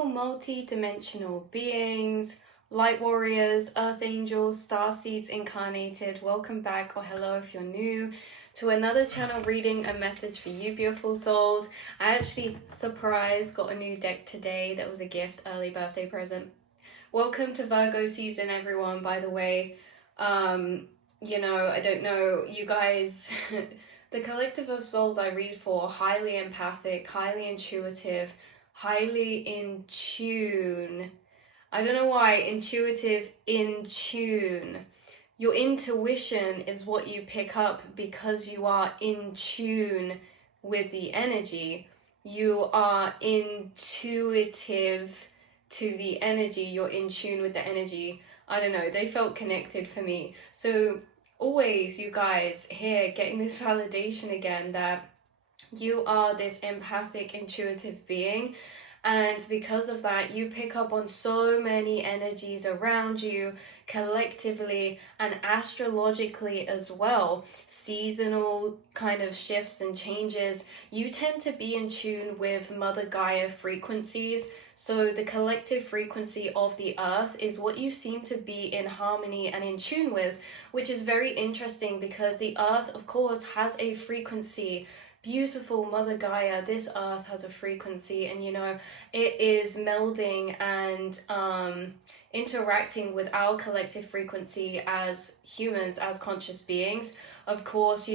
beautiful multi-dimensional beings, light warriors, earth angels, star seeds incarnated. Welcome back, or hello if you're new, to another channel reading a message for you, beautiful souls. I actually, surprise, got a new deck today that was a gift, early birthday present. Welcome to Virgo season, everyone, by the way. I don't know, you guys, the collective of souls I read for, highly empathic, highly intuitive, highly in tune. I don't know why, intuitive, in tune. Your intuition is what you pick up because you are in tune with the energy. You are intuitive to the energy. You're in tune with the energy. I don't know, they felt connected for me. So always, you guys, here, getting this validation again that you are this empathic, intuitive being, and because of that, you pick up on so many energies around you, collectively and astrologically as well. Seasonal kind of shifts and changes. You tend to be in tune with Mother Gaia frequencies. So the collective frequency of the earth is what you seem to be in harmony and in tune with, which is very interesting because the earth, of course, has a frequency. Beautiful Mother Gaia, this earth has a frequency, and it is melding and interacting with our collective frequency as humans, as conscious beings. Of course,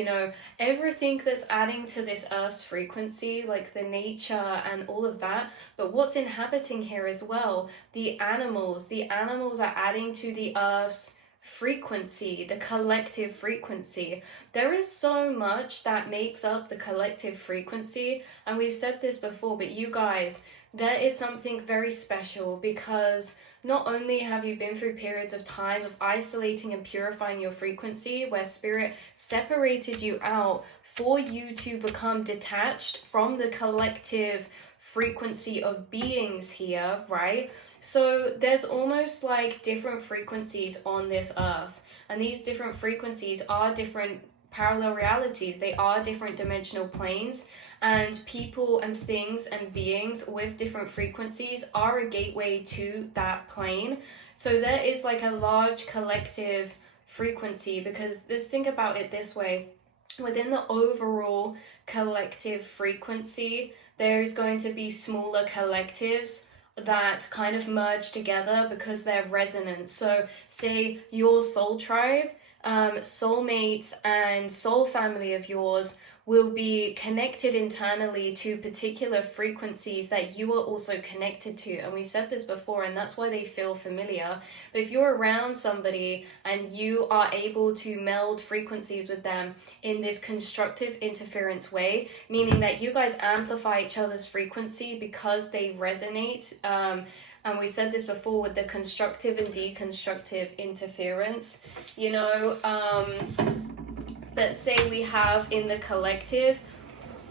everything that's adding to this earth's frequency, like the nature and all of that, but what's inhabiting here as well, the animals are adding to the earth's frequency, the collective frequency. There is so much that makes up the collective frequency, and we've said this before, but you guys, there is something very special because not only have you been through periods of time of isolating and purifying your frequency, where spirit separated you out for you to become detached from the collective frequency of beings here, right? So there's almost like different frequencies on this earth, and these different frequencies are different parallel realities. They are different dimensional planes, and people and things and beings with different frequencies are a gateway to that plane. So there is like a large collective frequency, because let's think about it this way. Within the overall collective frequency, there is going to be smaller collectives that kind of merge together because they're resonant. So say your soul tribe, soulmates and soul family of yours will be connected internally to particular frequencies that you are also connected to. And we said this before, and that's why they feel familiar. But if you're around somebody and you are able to meld frequencies with them in this constructive interference way, meaning that you guys amplify each other's frequency because they resonate, and we said this before with the constructive and deconstructive interference, let's say we have in the collective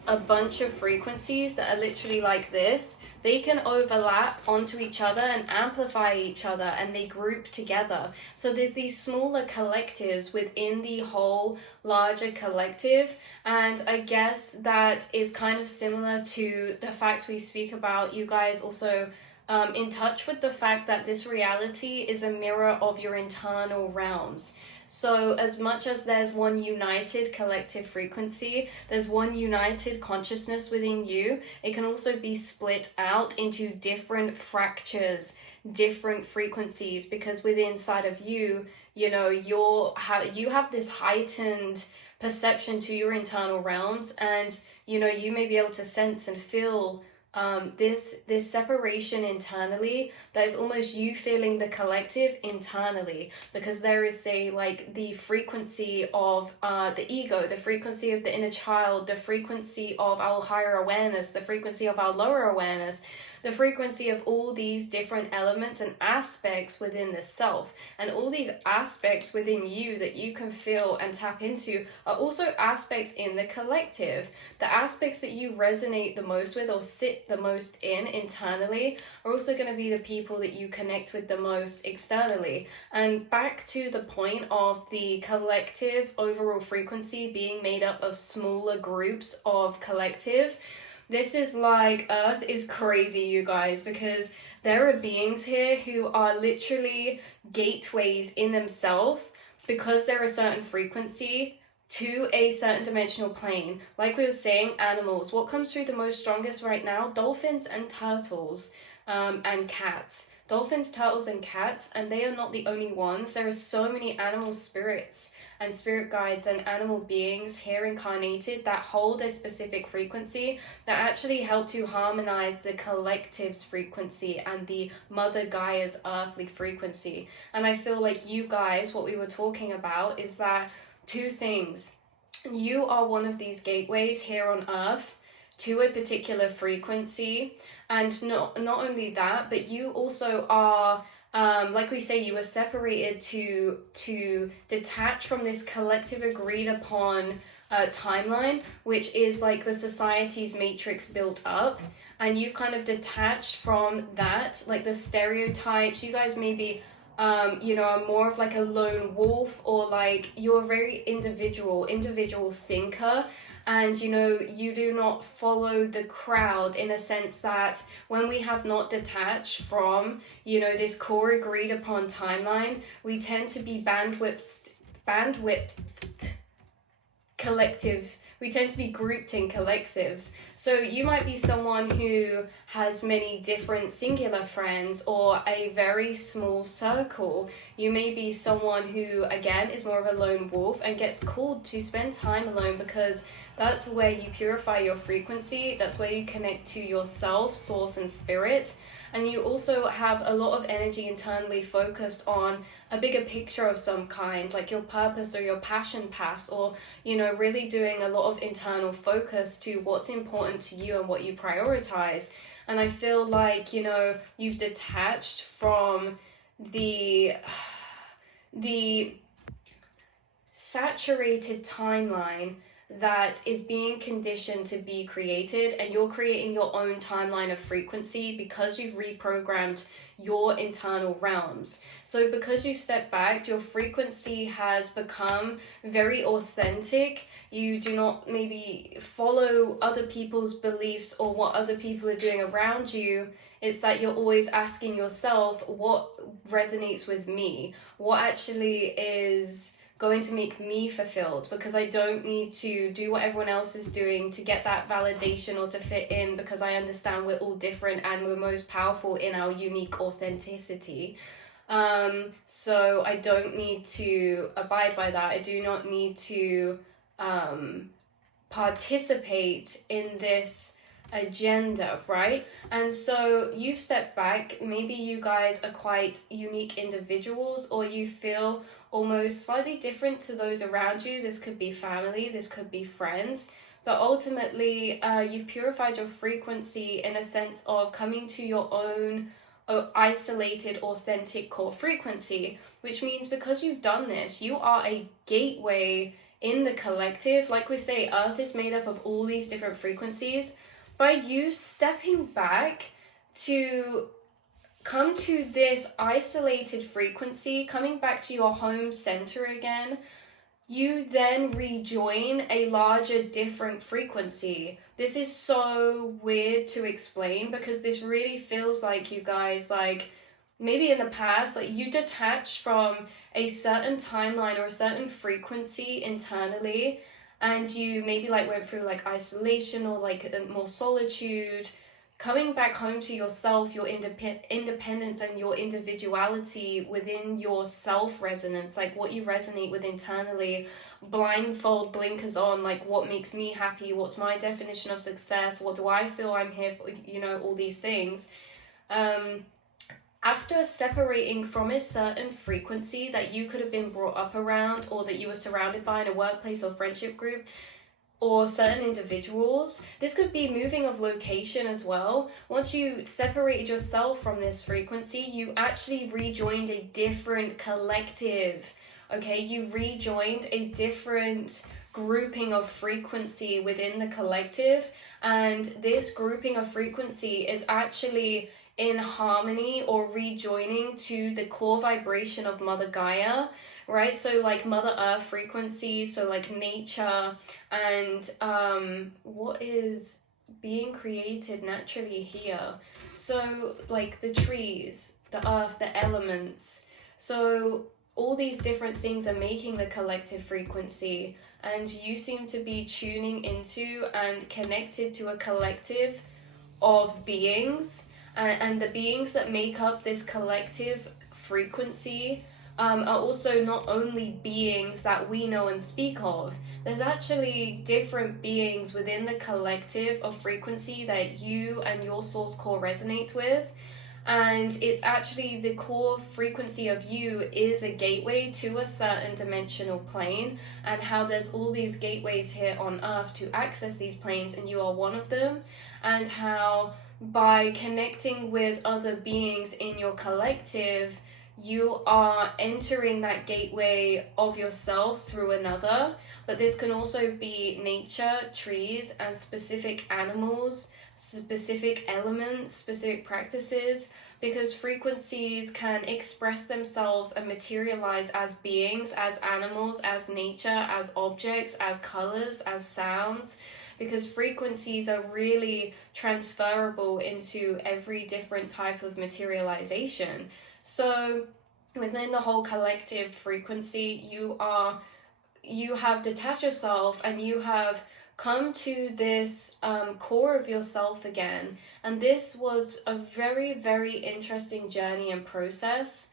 a bunch of frequencies that are literally like this. They can overlap onto each other and amplify each other, and they group together. So there's these smaller collectives within the whole larger collective, and I guess that is kind of similar to the fact we speak about, you guys also in touch with the fact that this reality is a mirror of your internal realms. So as much as there's one united collective frequency, there's one united consciousness within you, it can also be split out into different fractures, different frequencies, because within inside of you, you have this heightened perception to your internal realms, and you may be able to sense and feel this separation internally. That is almost you feeling the collective internally, because there is the frequency of the ego, the frequency of the inner child, the frequency of our higher awareness, the frequency of our lower awareness, the frequency of all these different elements and aspects within the self. And all these aspects within you that you can feel and tap into are also aspects in the collective. The aspects that you resonate the most with or sit the most in internally are also going to be the people that you connect with the most externally. And back to the point of the collective overall frequency being made up of smaller groups of collective, this is like, Earth is crazy, you guys, because There are beings here who are literally gateways in themselves because they're a certain frequency to a certain dimensional plane. Like we were saying, animals. What comes through the most strongest right now? Dolphins and turtles, and cats. Dolphins, turtles, and cats, and they are not the only ones. There are so many animal spirits and spirit guides and animal beings here incarnated that hold a specific frequency that actually help to harmonize the collective's frequency and the Mother Gaia's earthly frequency. And I feel like you guys, what we were talking about is that two things. You are one of these gateways here on earth to a particular frequency, and not only that, but you also are, like we say, you were separated to detach from this collective agreed upon timeline, which is like the society's matrix built up, and you've kind of detached from that, like the stereotypes. You guys maybe are more of like a lone wolf, or like you're a very individual thinker, and you do not follow the crowd, in a sense that when we have not detached from this core agreed upon timeline, we tend to be bandwidth collective. We tend to be grouped in collectives. So you might be someone who has many different singular friends or a very small circle. You may be someone who, again, is more of a lone wolf and gets called to spend time alone, because that's where you purify your frequency. That's where you connect to yourself, source, and spirit. And you also have a lot of energy internally focused on a bigger picture of some kind, like your purpose or your passion paths, or, really doing a lot of internal focus to what's important to you and what you prioritize. And I feel like, you've detached from the saturated timeline that is being conditioned to be created, and you're creating your own timeline of frequency because you've reprogrammed your internal realms. So because you step back, your frequency has become very authentic. You do not maybe follow other people's beliefs or what other people are doing around you. It's that you're always asking yourself, what resonates with me? What actually is going to make me fulfilled? Because I don't need to do what everyone else is doing to get that validation or to fit in, because I understand we're all different and we're most powerful in our unique authenticity. So I don't need to abide by that. I do not need to participate in this agenda, right? And so you've stepped back. Maybe you guys are quite unique individuals, or you feel almost slightly different to those around you. This could be family, this could be friends, but ultimately you've purified your frequency in a sense of coming to your own isolated, authentic core frequency, which means because you've done this, you are a gateway in the collective. Like we say, Earth is made up of all these different frequencies. By you stepping back to come to this isolated frequency, coming back to your home center again, you then rejoin a larger, different frequency. This is so weird to explain, because this really feels like you guys, like maybe in the past, like you detached from a certain timeline or a certain frequency internally, and you maybe like went through like isolation or like more solitude. Coming back home to yourself, your independence and your individuality within your self-resonance, like what you resonate with internally, blindfold, blinkers on, like what makes me happy, what's my definition of success, what do I feel I'm here for, all these things. After separating from a certain frequency that you could have been brought up around, or that you were surrounded by in a workplace or friendship group, or certain individuals, this could be moving of location as well. Once you separated yourself from this frequency, you actually rejoined a different collective, okay? You rejoined a different grouping of frequency within the collective, and this grouping of frequency is actually in harmony or rejoining to the core vibration of Mother Gaia, right? So like Mother Earth frequency, so like nature, and what is being created naturally here. So like the trees, the earth, the elements. So all these different things are making the collective frequency, and you seem to be tuning into and connected to a collective of beings, and the beings that make up this collective frequency are also not only beings that we know and speak of. There's actually different beings within the collective of frequency that you and your source core resonates with. And it's actually the core frequency of you is a gateway to a certain dimensional plane, and how there's all these gateways here on earth to access these planes, and you are one of them. And how by connecting with other beings in your collective, you are entering that gateway of yourself through another. But this can also be nature, trees, and specific animals, specific elements, specific practices, because frequencies can express themselves and materialize as beings, as animals, as nature, as objects, as colors, as sounds, because frequencies are really transferable into every different type of materialization. So within the whole collective frequency, you have detached yourself, and you have come to this core of yourself again. And this was a very, very interesting journey and process.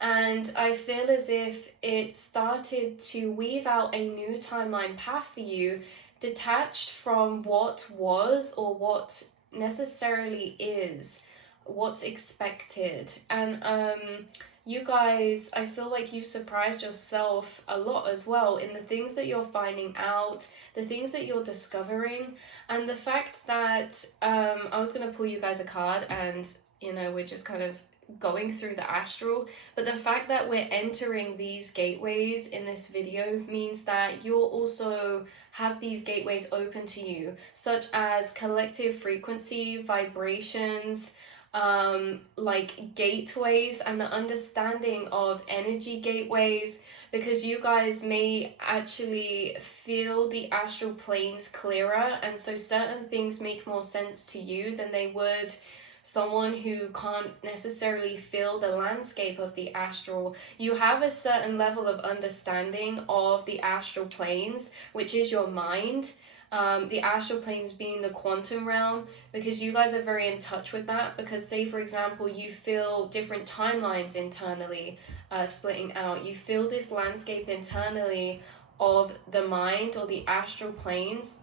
And I feel as if it started to weave out a new timeline path for you, detached from what was or what necessarily is, what's expected. And you guys, I feel like you surprised yourself a lot as well in the things that you're finding out, the things that you're discovering, and the fact that I was going to pull you guys a card, and we're just kind of going through the astral, but the fact that we're entering these gateways in this video means that you'll also have these gateways open to you, such as collective frequency, vibrations, like gateways, and the understanding of energy gateways, because you guys may actually feel the astral planes clearer, and so certain things make more sense to you than they would someone who can't necessarily feel the landscape of the astral. You have a certain level of understanding of the astral planes, which is your mind. The astral planes being the quantum realm, because you guys are very in touch with that. Because say, for example, you feel different timelines internally splitting out. You feel this landscape internally of the mind or the astral planes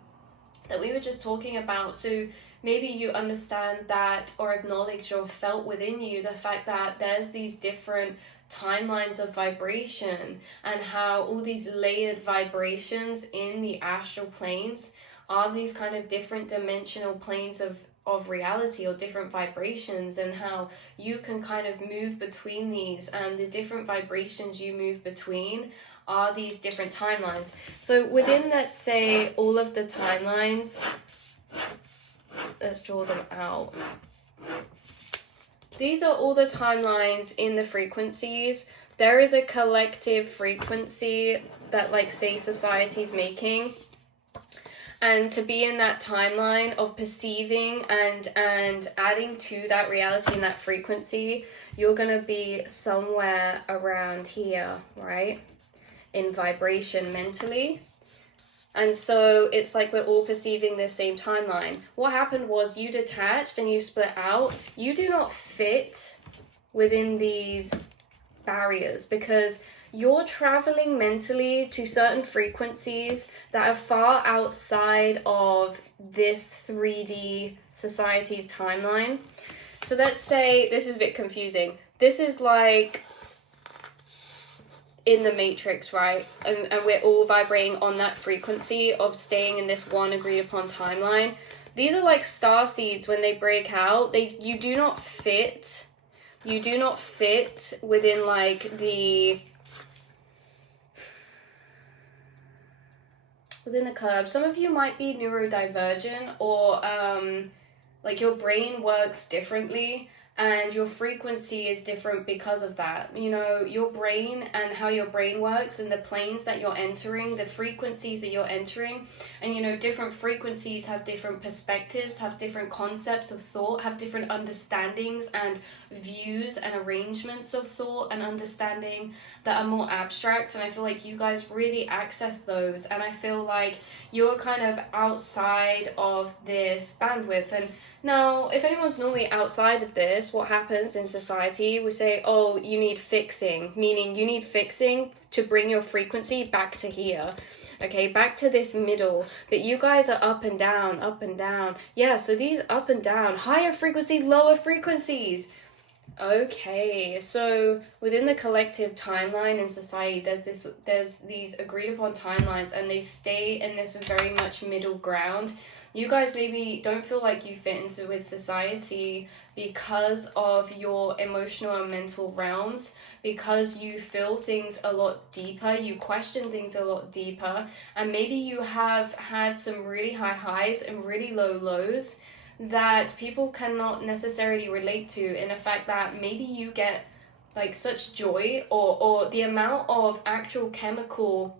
that we were just talking about. So maybe you understand that, or acknowledge or felt within you the fact that there's these different timelines of vibration, and how all these layered vibrations in the astral planes are these kind of different dimensional planes of reality, or different vibrations, and how you can kind of move between these, and the different vibrations you move between are these different timelines. So within, let's say, all of the timelines, let's draw them out. These are all the timelines in the frequencies. There is a collective frequency that, like, say, society's making. And to be in that timeline of perceiving and adding to that reality and that frequency, you're going to be somewhere around here, right? In vibration mentally. And so it's like we're all perceiving the same timeline. What happened was you detached and you split out. You do not fit within these barriers, because you're traveling mentally to certain frequencies that are far outside of this 3D society's timeline. So let's say, this is a bit confusing. This is like in the Matrix, right? And we're all vibrating on that frequency of staying in this one agreed upon timeline. These are like star seeds. When they break out, you do not fit. You do not fit within like within the curve. Some of you might be neurodivergent, or like your brain works differently, and your frequency is different because of that. You know, your brain and how your brain works and the planes that you're entering, the frequencies that you're entering, and you know, different frequencies have different perspectives, have different concepts of thought, have different understandings and views and arrangements of thought and understanding that are more abstract. And I feel like you guys really access those, and I feel like you're kind of outside of this bandwidth. And now, if anyone's normally outside of this, what happens in society, we say, oh, you need fixing, meaning you need fixing to bring your frequency back to here. Okay, back to this middle. But you guys are up and down, up and down. Yeah, so these up and down, higher frequency, lower frequencies. Okay, so within the collective timeline in society, there's these agreed upon timelines, and they stay in this very much middle ground. You guys maybe don't feel like you fit into with society because of your emotional and mental realms, because you feel things a lot deeper, you question things a lot deeper, and maybe you have had some really high highs and really low lows that people cannot necessarily relate to, in the fact that maybe you get like such joy, or the amount of actual chemical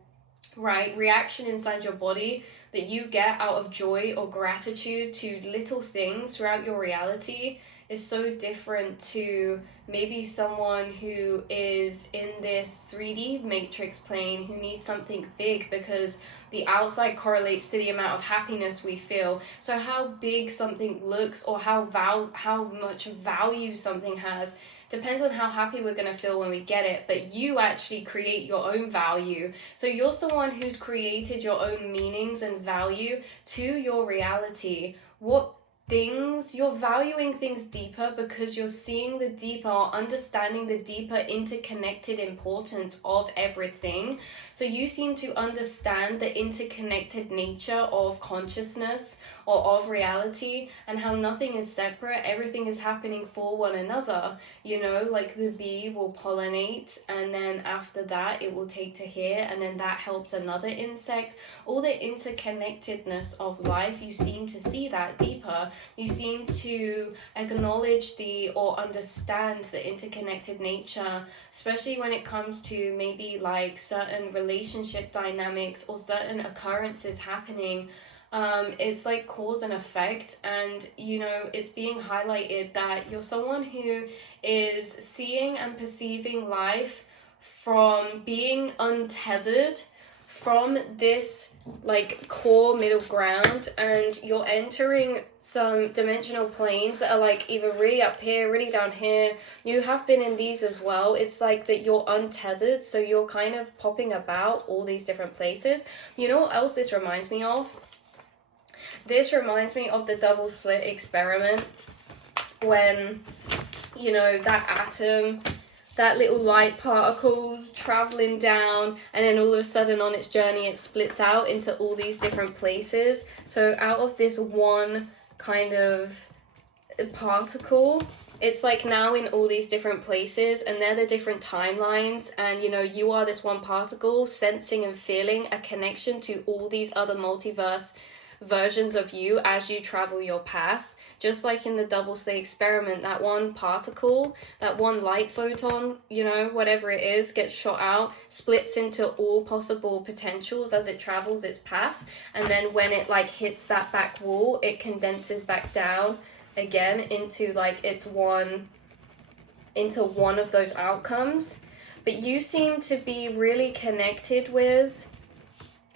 reaction inside your body that you get out of joy or gratitude to little things throughout your reality is so different to maybe someone who is in this 3D matrix plane who needs something big, because the outside correlates to the amount of happiness we feel. So how big something looks, or how much value something has, depends on how happy we're going to feel when we get it. But you actually create your own value. So you're someone who's created your own meanings and value to your reality. What things you're valuing things deeper because you're seeing the deeper, or understanding the deeper interconnected importance of everything. So you seem to understand the interconnected nature of consciousness or of reality, and how nothing is separate, everything is happening for one another. You know, like the bee will pollinate, and then after that it will take to here, and then that helps another insect. All the interconnectedness of life, you seem to see that deeper. You seem to acknowledge or understand the interconnected nature, especially when it comes to maybe like certain relationship dynamics or certain occurrences happening. It's like cause and effect, and you know, it's being highlighted that you're someone who is seeing and perceiving life from being untethered from this like core middle ground, and you're entering some dimensional planes that are like either really up here, really down here. You have been in these as well. It's like that you're untethered, so you're kind of popping about all these different places. You know what else this reminds me of? This reminds me of the double slit experiment, when, you know, that atom, that little light particles traveling down, and then all of a sudden on its journey it splits out into all these different places. So out of this one kind of particle, it's like now in all these different places, and they're the different timelines, and you know, you are this one particle sensing and feeling a connection to all these other multiverse versions of you as you travel your path. Just like in the double slit experiment, that one particle, that one light photon, you know, whatever it is, gets shot out, splits into all possible potentials as it travels its path, and then when it like hits that back wall, it condenses back down again into like into one of those outcomes. But you seem to be really connected with,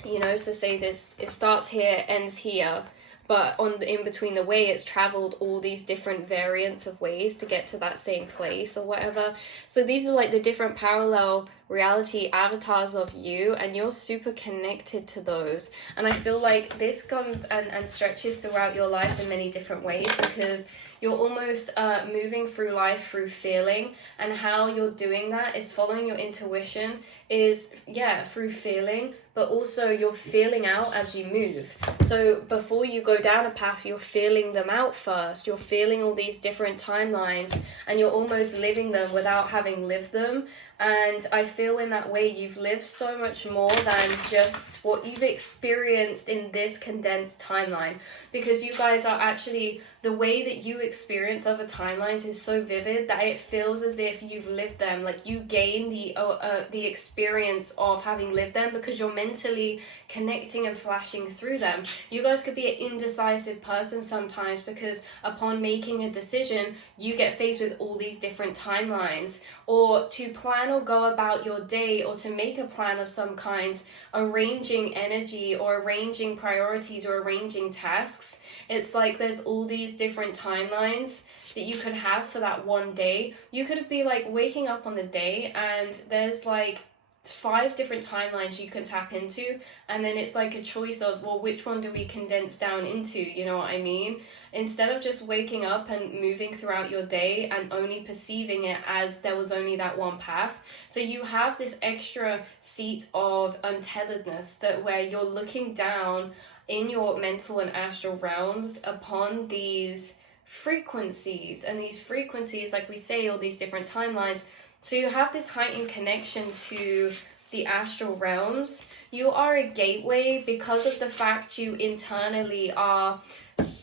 you know, so say this, it starts here, ends here, but in between the way, it's traveled all these different variants of ways to get to that same place or whatever. So these are like the different parallel reality avatars of you, and you're super connected to those. And I feel like this comes and stretches throughout your life in many different ways, because you're almost moving through life through feeling, and how you're doing that is following your intuition. is, yeah, through feeling, but also you're feeling out as you move. So before you go down a path, you're feeling them out first. You're feeling all these different timelines, and you're almost living them without having lived them. And I feel in that way you've lived so much more than just what you've experienced in this condensed timeline. Because you guys are actually, the way that you experience other timelines is so vivid that it feels as if you've lived them. Like you gain the experience of having lived them because you're mentally connecting and flashing through them. You guys could be an indecisive person sometimes because upon making a decision, you get faced with all these different timelines. Or to plan or go about your day, or to make a plan of some kinds, arranging energy or arranging priorities or arranging tasks. It's like there's all these different timelines that you could have for that one day. You could be like waking up on the day and there's like 5 different timelines you can tap into, and then it's like a choice of, well, which one do we condense down into, you know what I mean? Instead of just waking up and moving throughout your day and only perceiving it as there was only that one path. So you have this extra seat of untetheredness, that where you're looking down in your mental and astral realms upon these frequencies, and these frequencies, like we say, all these different timelines. So you have this heightened connection to the astral realms. You are a gateway because of the fact you internally are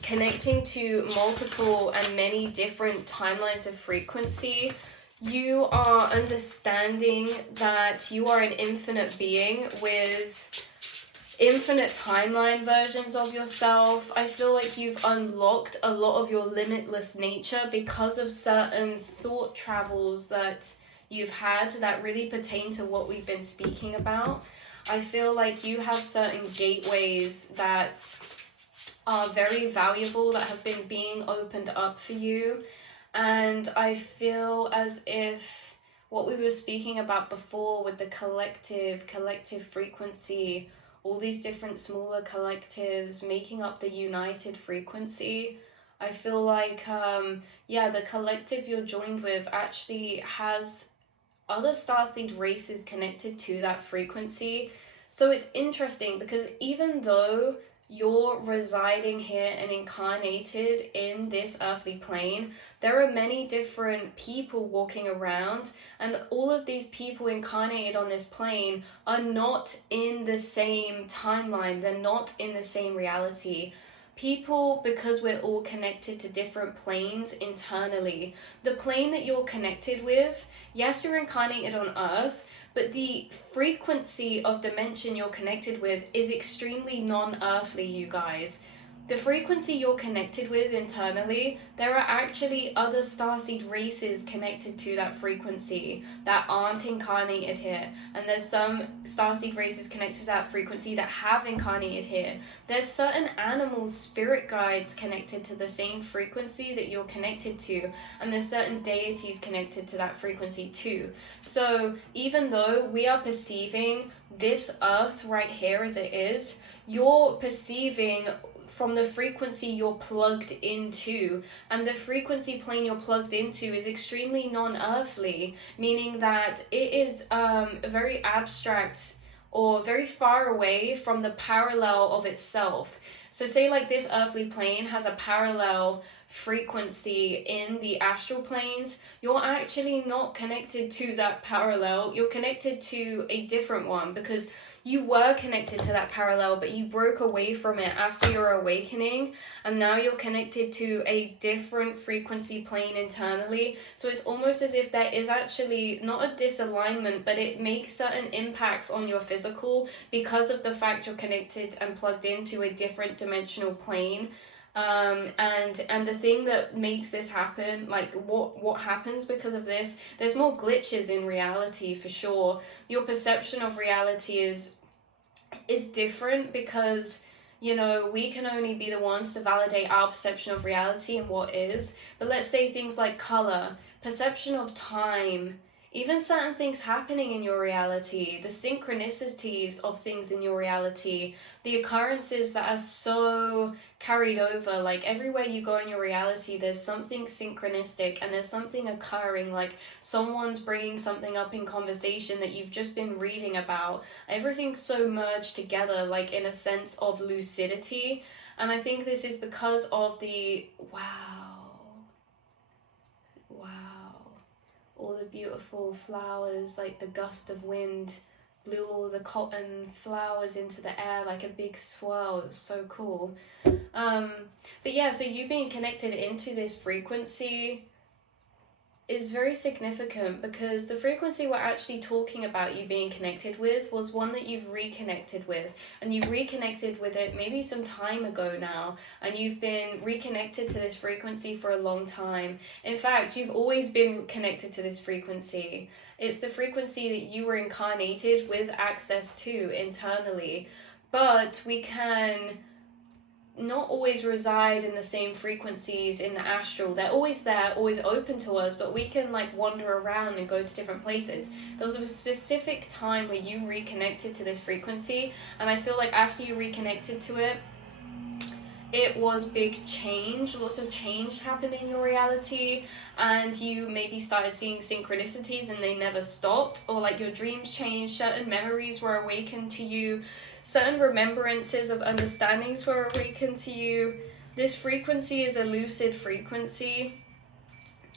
connecting to multiple and many different timelines of frequency. You are understanding that you are an infinite being with infinite timeline versions of yourself. I feel like you've unlocked a lot of your limitless nature because of certain thought travels that you've had that really pertain to what we've been speaking about. I feel like you have certain gateways that are very valuable that have been being opened up for you. And I feel as if what we were speaking about before with the collective frequency, all these different smaller collectives making up the united frequency, I feel like, the collective you're joined with actually has other starseed races connected to that frequency. So it's interesting because even though you're residing here and incarnated in this earthly plane, there are many different people walking around, and all of these people incarnated on this plane are not in the same timeline. They're not in the same reality. People, because we're all connected to different planes internally, the plane that you're connected with, yes, you're incarnated on Earth, but the frequency of dimension you're connected with is extremely non-earthly, you guys. The frequency you're connected with internally, there are actually other starseed races connected to that frequency that aren't incarnated here. And there's some starseed races connected to that frequency that have incarnated here. There's certain animals, spirit guides connected to the same frequency that you're connected to. And there's certain deities connected to that frequency too. So even though we are perceiving this earth right here as it is, you're perceiving from the frequency you're plugged into, and the frequency plane you're plugged into is extremely non-earthly, meaning that it is very abstract or very far away from the parallel of itself. So say like this earthly plane has a parallel frequency in the astral planes, you're actually not connected to that parallel, you're connected to a different one, because you were connected to that parallel, but you broke away from it after your awakening, and now you're connected to a different frequency plane internally. So it's almost as if there is actually not a disalignment, but it makes certain impacts on your physical because of the fact you're connected and plugged into a different dimensional plane. And the thing that makes this happen, like what happens because of this, there's more glitches in reality for sure. Your perception of reality is different because, you know, we can only be the ones to validate our perception of reality and what is. But let's say things like color, perception of time even certain things happening in your reality, the synchronicities of things in your reality, the occurrences that are so carried over. Like everywhere you go in your reality, there's something synchronistic and there's something occurring, like someone's bringing something up in conversation that you've just been reading about. Everything's so merged together, like in a sense of lucidity. And I think this is because of the all the beautiful flowers, like the gust of wind blew all the cotton flowers into the air like a big swirl. It was so cool. But yeah, so you being connected into this frequency is very significant, because the frequency we're actually talking about you being connected with was one that you've reconnected with, and you reconnected with it maybe some time ago now, and you've been reconnected to this frequency for a long time. In fact, you've always been connected to this frequency. It's the frequency that you were incarnated with access to internally, but we can not always reside in the same frequencies in the astral. They're always there, always open to us, but we can like wander around and go to different places. There was a specific time where you reconnected to this frequency, and I feel like after you reconnected to it, it was big change. Lots of change happened in your reality, and you maybe started seeing synchronicities and they never stopped, or like your dreams changed, certain memories were awakened to you, certain remembrances of understandings were awakened to you. This frequency is a lucid frequency.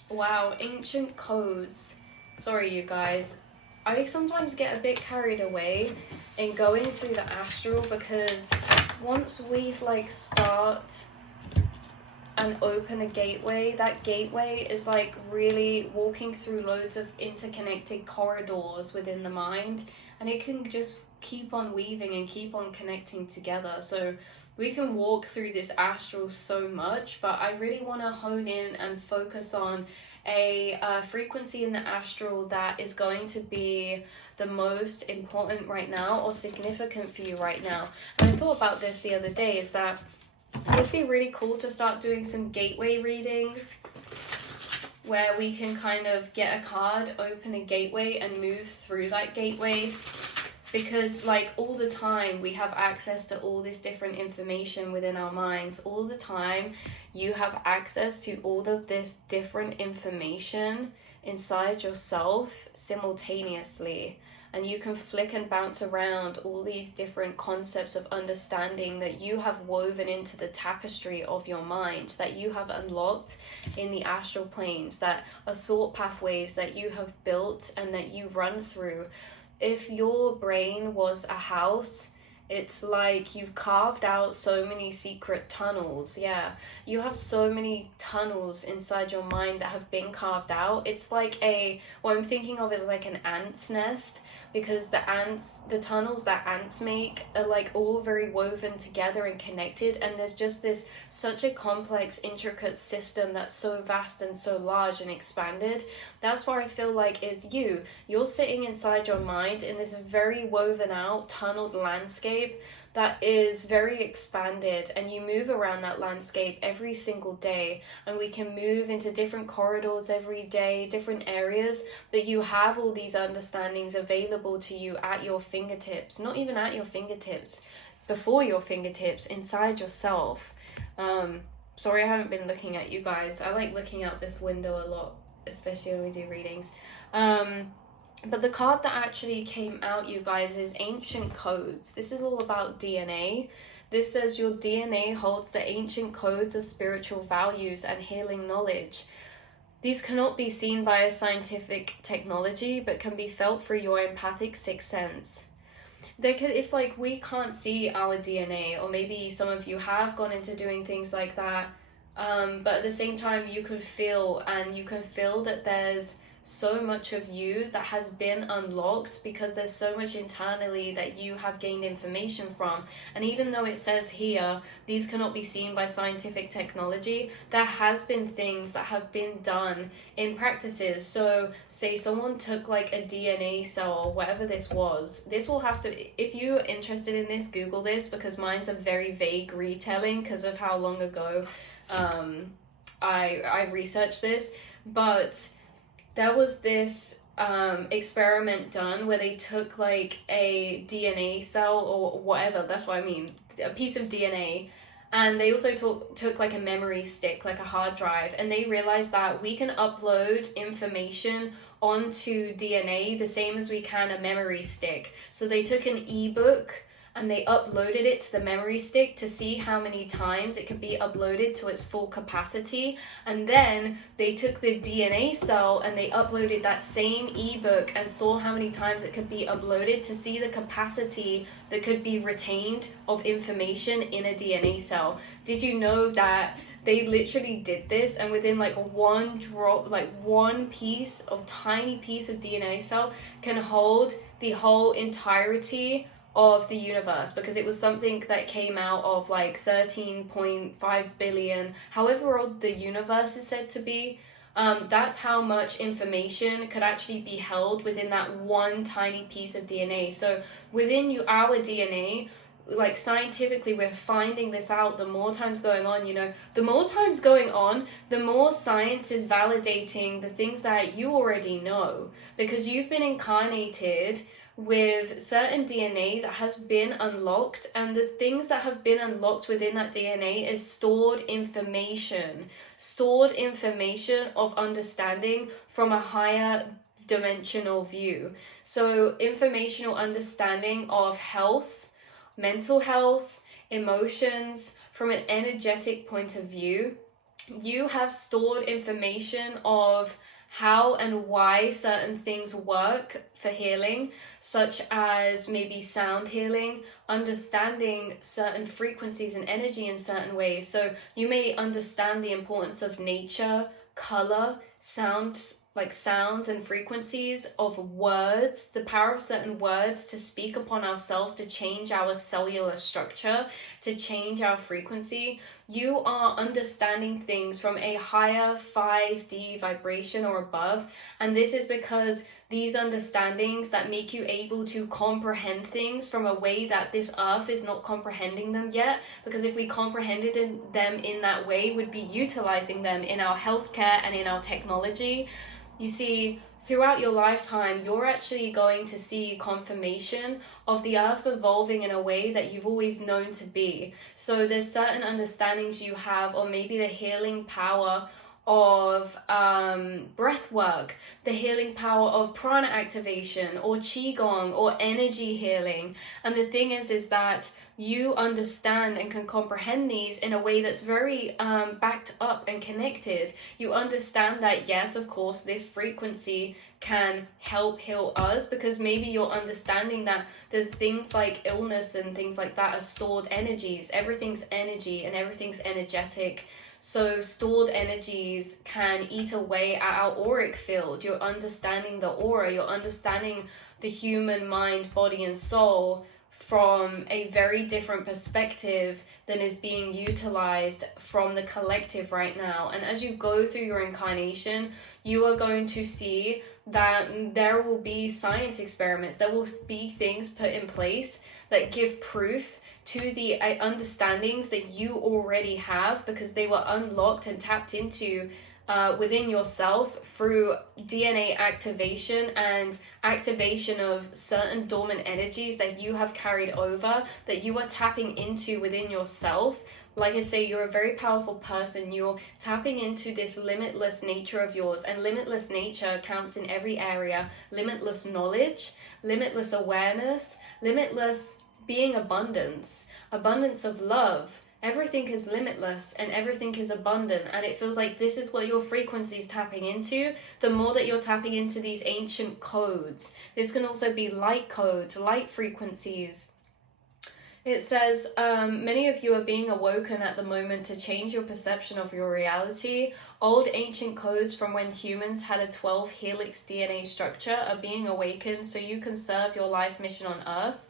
Wow, ancient codes. Sorry, you guys. I sometimes get a bit carried away in going through the astral, because once we like start and open a gateway, that gateway is like really walking through loads of interconnected corridors within the mind, and it can just keep on weaving and keep on connecting together. So we can walk through this astral so much, but I really want to hone in and focus on a frequency in the astral that is going to be the most important right now, or significant for you right now. And I thought about this the other day, is that it would be really cool to start doing some gateway readings where we can kind of get a card, open a gateway, and move through that gateway. Because like all the time we have access to all this different information within our minds. All the time you have access to all of this different information inside yourself simultaneously, and you can flick and bounce around all these different concepts of understanding that you have woven into the tapestry of your mind, that you have unlocked in the astral planes, that are thought pathways that you have built and that you run through. If your brain was a house, it's like you've carved out so many secret tunnels. Yeah, you have so many tunnels inside your mind that have been carved out. It's like what I'm thinking of is like an ant's nest, because the tunnels that ants make are like all very woven together and connected, and there's just such a complex, intricate system that's so vast and so large and expanded. That's where I feel like is you're sitting inside your mind in this very woven out, tunneled landscape that is very expanded, and you move around that landscape every single day, and we can move into different corridors every day, different areas, that you have all these understandings available to you at your fingertips. Not even at your fingertips, before your fingertips, inside yourself. Sorry, I haven't been looking at you guys. I like looking out this window a lot, especially when we do readings. But the card that actually came out, you guys, is Ancient Codes. This is all about DNA. This says your DNA holds the ancient codes of spiritual values and healing knowledge. These cannot be seen by a scientific technology, but can be felt through your empathic sixth sense. It's like we can't see our DNA, or maybe some of you have gone into doing things like that, but at the same time you can feel that there's so much of you that has been unlocked, because there's so much internally that you have gained information from. And even though it says here these cannot be seen by scientific technology, there has been things that have been done in practices. So say someone took like a DNA cell or whatever this was, this will have to, if you're interested in this, Google this, because mine's a very vague retelling because of how long ago I researched this. But there was this experiment done where they took like a DNA cell or whatever, that's what I mean, a piece of DNA, and they also took like a memory stick, like a hard drive, and they realized that we can upload information onto DNA the same as we can a memory stick. So they took an ebook and they uploaded it to the memory stick to see how many times it could be uploaded to its full capacity. And then they took the DNA cell and they uploaded that same ebook and saw how many times it could be uploaded to see the capacity that could be retained of information in a DNA cell. Did you know that they literally did this, and within like one drop, like one tiny piece of DNA cell can hold the whole entirety of the universe, because it was something that came out of like 13.5 billion, however old the universe is said to be. That's how much information could actually be held within that one tiny piece of DNA. So within our DNA, like scientifically, we're finding this out the more time's going on, the more time's going on, the more science is validating the things that you already know, because you've been incarnated with certain DNA that has been unlocked, and the things that have been unlocked within that DNA is stored information of understanding from a higher dimensional view. So informational understanding of health, mental health, emotions, from an energetic point of view. You have stored information of how and why certain things work for healing, such as maybe sound healing, understanding certain frequencies and energy in certain ways. So you may understand the importance of nature, color, sounds and frequencies of words, the power of certain words to speak upon ourselves, to change our cellular structure, to change our frequency. You are understanding things from a higher 5D vibration or above, and this is because these understandings that make you able to comprehend things from a way that this earth is not comprehending them yet, because if we comprehended them in that way, we'd be utilizing them in our healthcare and in our technology. You see, throughout your lifetime, you're actually going to see confirmation of the earth evolving in a way that you've always known to be. So there's certain understandings you have, or maybe the healing power of breath work, the healing power of prana activation, or qigong, or energy healing. And the thing is that you understand and can comprehend these in a way that's very backed up and connected. You understand that, yes, of course, this frequency can help heal us, because maybe you're understanding that the things like illness and things like that are stored energies. Everything's energy and everything's energetic. So stored energies can eat away at our auric field. You're understanding the aura, you're understanding the human mind, body, and soul from a very different perspective than is being utilized from the collective right now. And as you go through your incarnation, you are going to see that there will be science experiments, there will be things put in place that give proof to the understandings that you already have, because they were unlocked and tapped into within yourself through DNA activation and activation of certain dormant energies that you have carried over, that you are tapping into within yourself. Like I say, you're a very powerful person. You're tapping into this limitless nature of yours, and limitless nature counts in every area. Limitless knowledge, limitless awareness, limitless being abundance of love. Everything is limitless and everything is abundant, and it feels like this is what your frequency is tapping into. The more that you're tapping into these ancient codes, this can also be light codes, light frequencies. It says, many of you are being awoken at the moment to change your perception of your reality. Old ancient codes from when humans had a 12 helix DNA structure are being awakened so you can serve your life mission on Earth.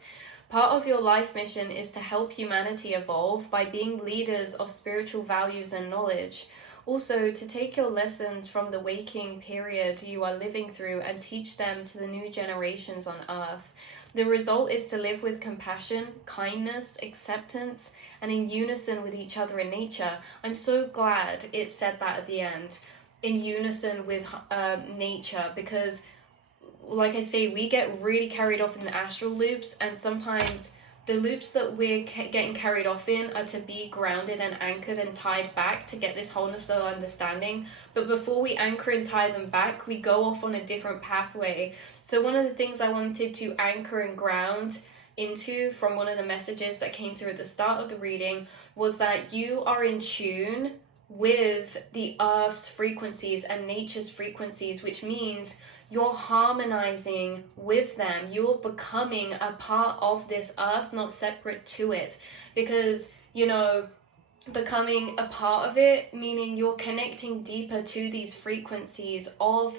Part of your life mission is to help humanity evolve by being leaders of spiritual values and knowledge. Also, to take your lessons from the waking period you are living through and teach them to the new generations on Earth. The result is to live with compassion, kindness, acceptance, and in unison with each other in nature. I'm so glad it said that at the end, in unison with nature, because like I say, we get really carried off in the astral loops, and sometimes the loops that we're getting carried off in are to be grounded and anchored and tied back to get this wholeness of understanding. But before we anchor and tie them back, we go off on a different pathway. So one of the things I wanted to anchor and ground into from one of the messages that came through at the start of the reading was that you are in tune with the earth's frequencies and nature's frequencies, which means you're harmonizing with them. You're becoming a part of this earth, not separate to it. Because, you know, becoming a part of it, meaning you're connecting deeper to these frequencies of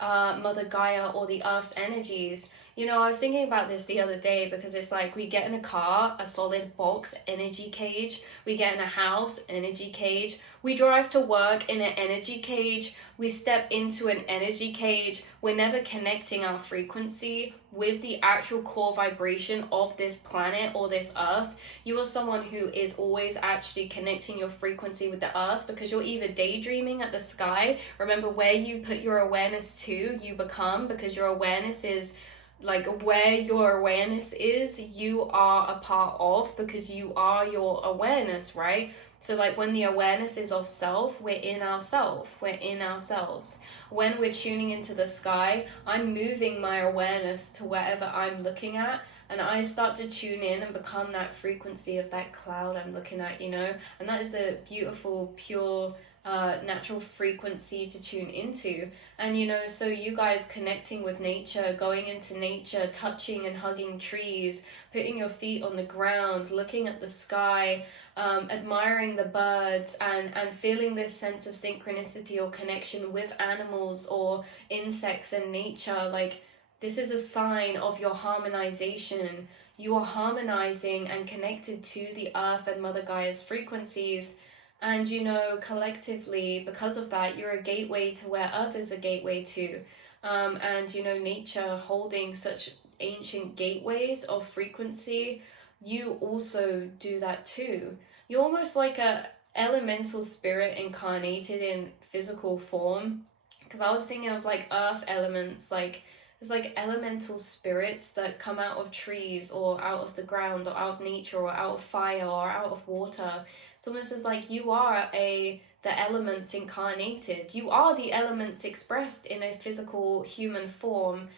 Mother Gaia or the earth's energies. You know, I was thinking about this the other day because it's like we get in a car, a solid box, energy cage. We get in a house, energy cage. We drive to work in an energy cage. We step into an energy cage. We're never connecting our frequency with the actual core vibration of this planet or this earth. You are someone who is always actually connecting your frequency with the earth because you're either daydreaming at the sky. Remember, where you put your awareness to, you become, because your awareness is like where your awareness is, you are a part of, because you are your awareness, right? So like when the awareness is of self, we're in ourselves. When we're tuning into the sky, I'm moving my awareness to wherever I'm looking at, and I start to tune in and become that frequency of that cloud I'm looking at, you know. And that is a beautiful, pure, natural frequency to tune into. And you know, so you guys connecting with nature, going into nature, touching and hugging trees, putting your feet on the ground, looking at the sky, admiring the birds, and feeling this sense of synchronicity or connection with animals or insects and nature, like this is a sign of your harmonization. You are harmonizing and connected to the earth and Mother Gaia's frequencies. And, you know, collectively, because of that, you're a gateway to where Earth is a gateway to. And, you know, nature holding such ancient gateways of frequency, you also do that too. You're almost like a elemental spirit incarnated in physical form. Because I was thinking of like earth elements, like there's like elemental spirits that come out of trees or out of the ground or out of nature or out of fire or out of water. It's almost as like you are the elements incarnated. You are the elements expressed in a physical human form.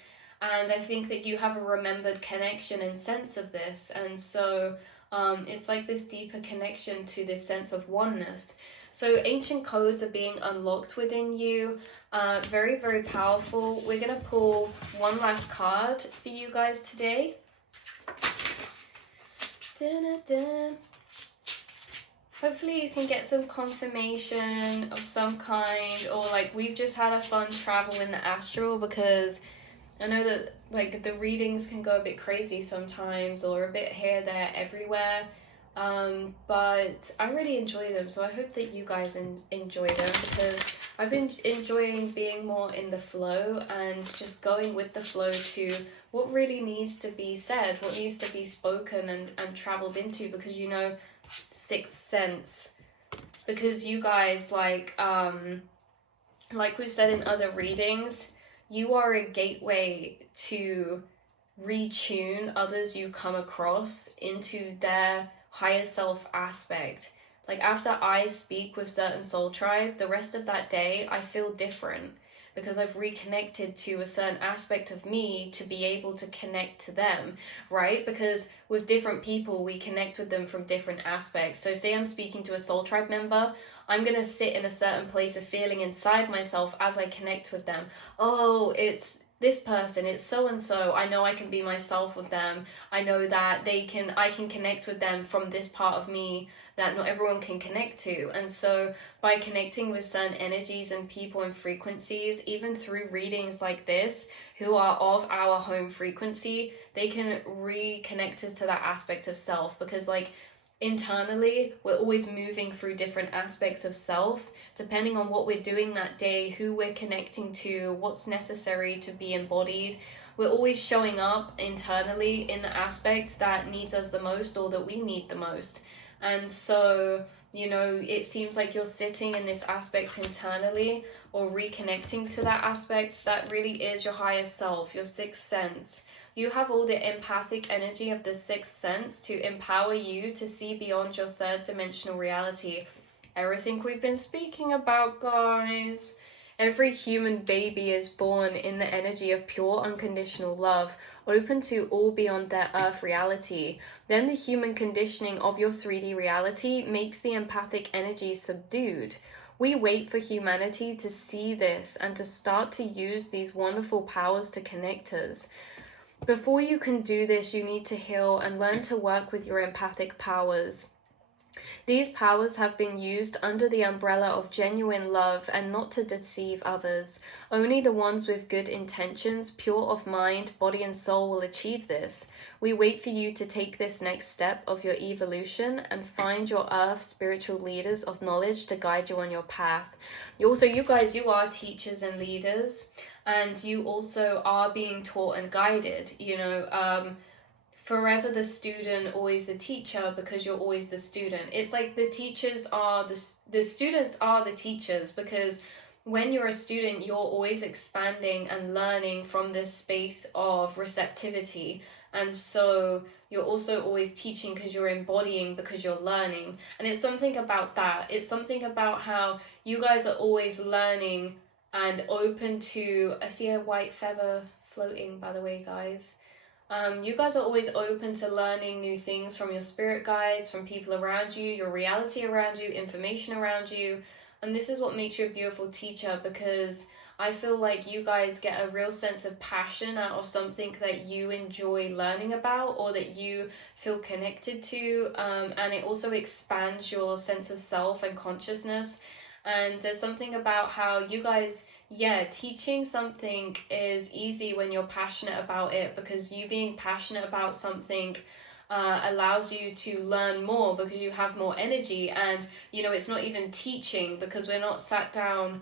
And I think that you have a remembered connection and sense of this. And so it's like this deeper connection to this sense of oneness. So ancient codes are being unlocked within you. Very, very powerful. We're going to pull one last card for you guys today. Dun-dun-dun. Hopefully you can get some confirmation of some kind, or like we've just had a fun travel in the astral, because I know that like the readings can go a bit crazy sometimes, or a bit here, there, everywhere. But I really enjoy them, so I hope that you guys enjoy them, because I've been enjoying being more in the flow and just going with the flow to what really needs to be said, what needs to be spoken and traveled into, because you know, sixth sense, because you guys like we've said in other readings, you are a gateway to retune others you come across into their higher self aspect. Like after I speak with certain soul tribe, the rest of that day I feel different, because I've reconnected to a certain aspect of me to be able to connect to them, right? Because with different people, we connect with them from different aspects. So say I'm speaking to a soul tribe member, I'm going to sit in a certain place of feeling inside myself as I connect with them. Oh, it's this person, it's so-and-so. I know I can be myself with them. I know that I can connect with them from this part of me that not everyone can connect to. And so by connecting with certain energies and people and frequencies, even through readings like this, who are of our home frequency, they can reconnect us to that aspect of self, because like internally, we're always moving through different aspects of self, depending on what we're doing that day, who we're connecting to, what's necessary to be embodied. We're always showing up internally in the aspects that needs us the most or that we need the most. And so You know, it seems like you're sitting in this aspect internally, or reconnecting to that aspect that really is your higher self, your sixth sense. You have all the empathic energy of the sixth sense to empower you to see beyond your third dimensional reality. Everything we've been speaking about, guys. Every human baby is born in the energy of pure unconditional love, open to all beyond their earth reality. Then the human conditioning of your 3D reality makes the empathic energy subdued. We wait for humanity to see this and to start to use these wonderful powers to connect us. Before you can do this, you need to heal and learn to work with your empathic powers. These powers have been used under the umbrella of genuine love and not to deceive others. Only the ones with good intentions, pure of mind, body and soul will achieve this. We wait for you to take this next step of your evolution and find your earth spiritual leaders of knowledge to guide you on your path. You guys, you are teachers and leaders, and you also are being taught and guided, forever the student, always the teacher, because you're always the student. It's like the teachers are the students are the teachers, because when you're a student, you're always expanding and learning from this space of receptivity. And so you're also always teaching because you're embodying, because you're learning. And it's something about that. It's something about how you guys are always learning and open to... I see a white feather floating, by the way, guys. You guys are always open to learning new things from your spirit guides, from people around you, your reality around you, information around you. And this is what makes you a beautiful teacher, because I feel like you guys get a real sense of passion out of something that you enjoy learning about, or that you feel connected to. And it also expands your sense of self and consciousness. And there's something about how you guys... teaching something is easy when you're passionate about it, because you being passionate about something allows you to learn more, because you have more energy. And it's not even teaching, because we're not sat down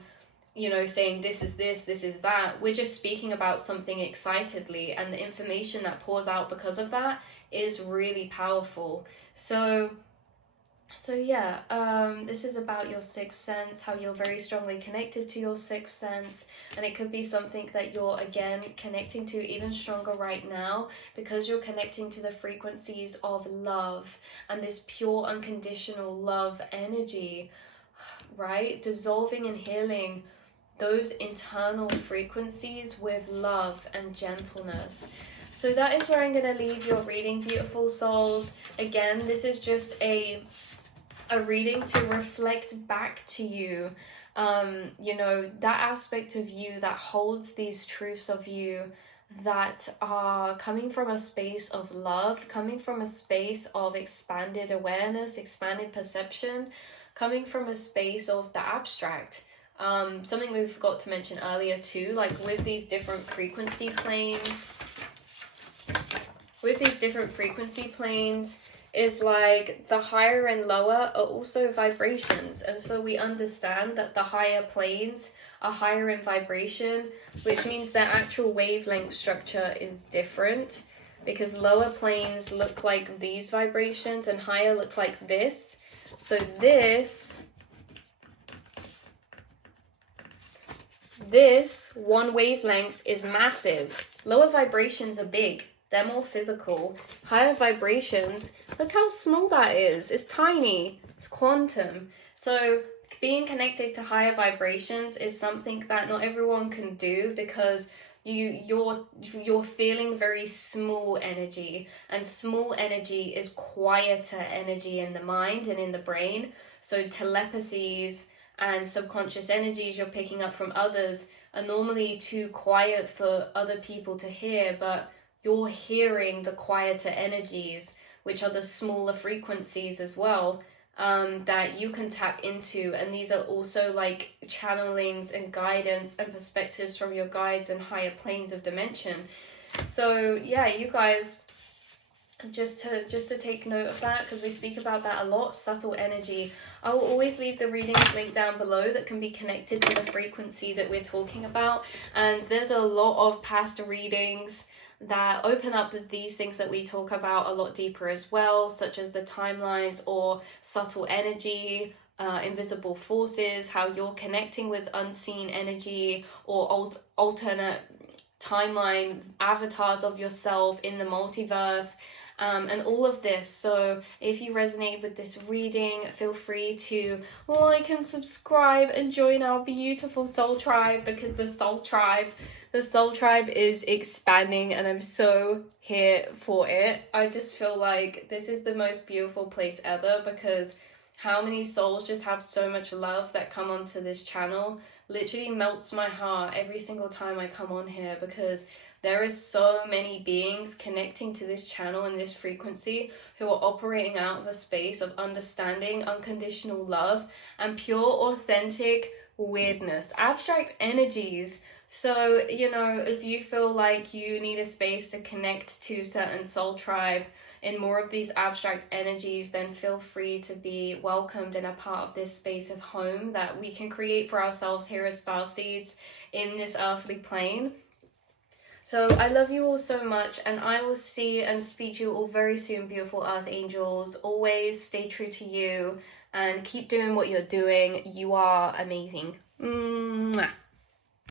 saying this is this, this is that. We're just speaking about something excitedly, and the information that pours out because of that is really powerful. So this is about your sixth sense, how you're very strongly connected to your sixth sense, and it could be something that you're again connecting to even stronger right now, because you're connecting to the frequencies of love and this pure unconditional love energy, right? Dissolving and healing those internal frequencies with love and gentleness. So that is where I'm going to leave your reading, beautiful souls. Again, this is just a reading to reflect back to you, that aspect of you that holds these truths of you that are coming from a space of love, coming from a space of expanded awareness, expanded perception, coming from a space of the abstract. Something we forgot to mention earlier too, like with these different frequency planes, is like the higher and lower are also vibrations. And so we understand that the higher planes are higher in vibration, which means their actual wavelength structure is different, because lower planes look like these vibrations and higher look like this. So this one wavelength is massive. Lower vibrations are big. They're more physical. Higher vibrations, look how small that is. It's tiny. It's quantum. So being connected to higher vibrations is something that not everyone can do, because you're feeling very small energy, and small energy is quieter energy in the mind and in the brain. So telepathies and subconscious energies you're picking up from others are normally too quiet for other people to hear, but you're hearing the quieter energies, which are the smaller frequencies as well, that you can tap into. And these are also like channelings and guidance and perspectives from your guides and higher planes of dimension. So yeah, you guys, just to take note of that, because we speak about that a lot, subtle energy. I will always leave the readings linked down below that can be connected to the frequency that we're talking about. And there's a lot of past readings that open up these things that we talk about a lot deeper as well, such as the timelines or subtle energy, invisible forces, how you're connecting with unseen energy or alternate timeline avatars of yourself in the multiverse, and all of this. So if you resonate with this reading, feel free to like and subscribe and join our beautiful soul tribe, because the soul tribe is expanding and I'm so here for it. I just feel like this is the most beautiful place ever, because how many souls just have so much love that come onto this channel literally melts my heart every single time I come on here, because there is so many beings connecting to this channel and this frequency who are operating out of a space of understanding, unconditional love, and pure, authentic weirdness, abstract energies. So, you know, if you feel like you need a space to connect to certain soul tribe in more of these abstract energies, then feel free to be welcomed in a part of this space of home that we can create for ourselves here as starseeds in this earthly plane. So I love you all so much, and I will see and speak to you all very soon, beautiful earth angels. Always stay true to you and keep doing what you're doing. You are amazing. Mwah.